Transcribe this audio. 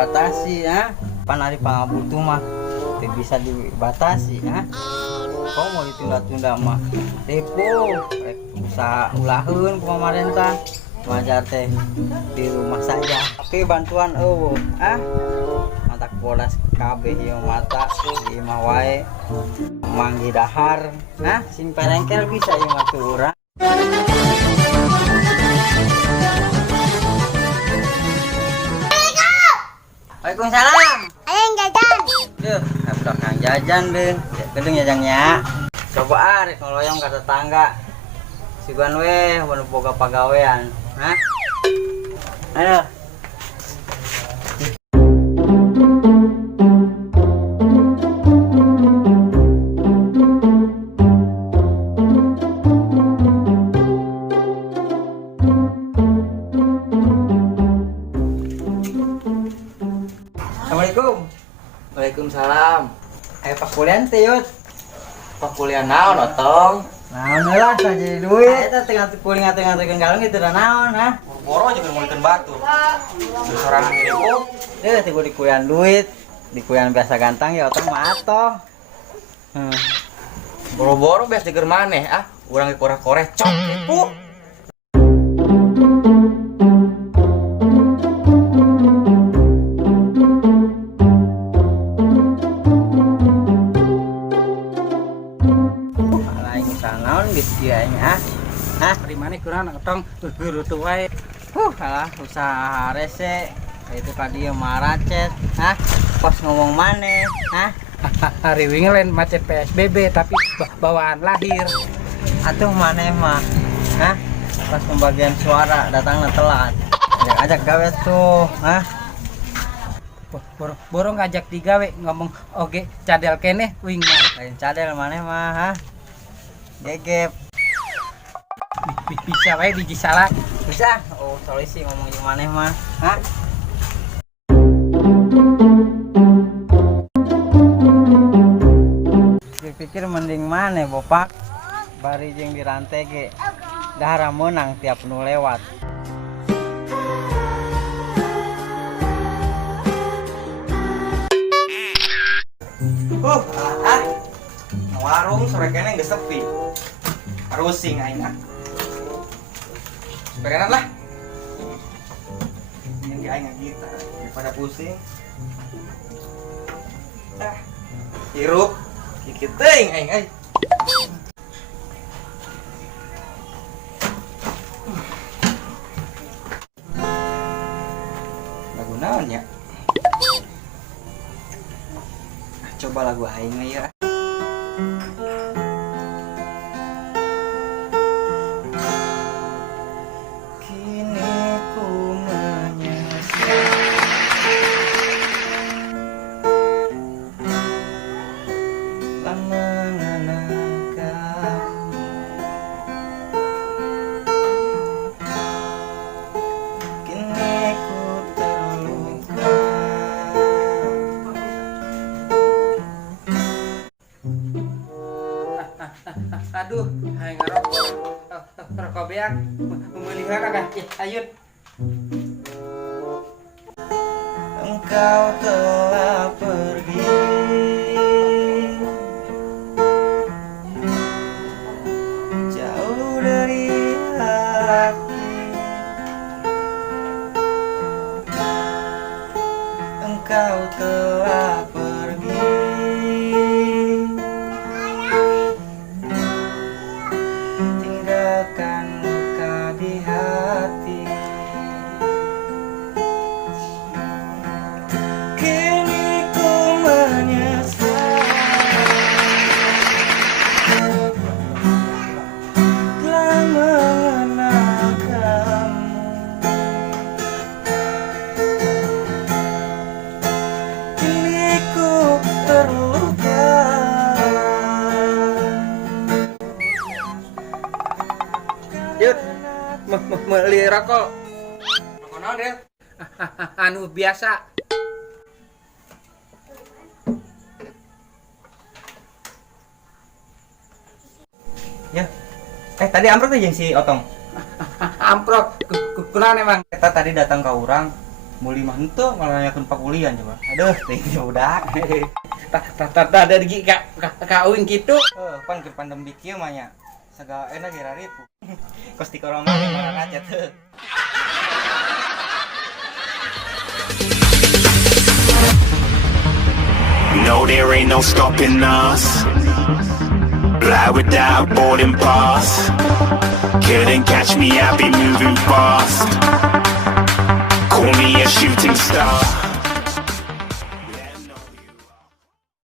batasi ya. Pan hari pangabutuh mah teu bisa dibatasi ya. Kau mau ditunda-tunda mah depo rek usaha ulaheun ku pamarentah majar teh di rumah saja. Tapi bantuan eueuh matak bodas kabeh ieu mata di imah wae manggi dahar sing perengkel bisa ieu mah teu urang. Waalaikumsalam. Ayo yang jajan. Duh, udah kang jajan deh. Gedeng jajangnya. Coba arek noloyong ka tetangga. Siguan we mun boga pagawean. Ayo. Assalamualaikum. Waalaikumsalam. Ayo Pak Kulian teh yut. Pak kuliah naon otong? Naon lah saja duit. Eta tengah kuling tengah galung itu da naon Boro juga mulikeun batu. Terus sorangan ini kok. Teh gua dikuyan duit. Dikuyan biasa gantang ya otong mah atoh. Boro-boro beas diger maneh urang koreh-koreh cok tipu. Dari mana kurang ngetong guru tuh wae. Kalah usaha rese itu tadi maracet. Pas ngomong maneh. Hari wingi lain macet PSBB tapi bawaan lahir. Atuh maneh mah. Pas pembagian suara datangnya telat. Ajak gawe tuh. Borong ngajak digawe ngomong oge cadel keneh wing mah. Lain cadel maneh mah. Gegep. Bisa wae biji salak. Bisa. Oh, solusi ngomong jeung maneh mah. Pikir mending maneh bopak. Bari jeung dirantai ge. Dahara meunang tiap nu lewat. Warung sore kene geus sepi. Rusing aing Berenan lah. Ini aing kita daripada pusing. Hirup kikit teuing aing Lagu naon ya? Coba lagu aing ya. Aduh, hai ngarokok. Rokok beak memelihara kah? Ayun. Engkau telah pergi jauh dari hati. Engkau telah pergi tinggalkan luka di hati. Kini ku menyesal telah mengenal kamu. Kini ku terluka. Yud, meuli rokok. Rokok naon deh? Anu biasa. Ya. Tadi amprok tuh jeung si Otong. Amprok kunaon emang? Kita tadi datang ke urang Muli mah henteu malah nanyakeun pakulian coba. Aduh, teuing budak. Tata dari kawin gitu. Pan keur pandemi kieu mah nya. Sagala enak ge raripu. Kos ti corona mana aja teu. No, there ain't no stopping us. Fly without boarding pass. Couldn't catch me, I'll be moving fast. Call me a shooting star.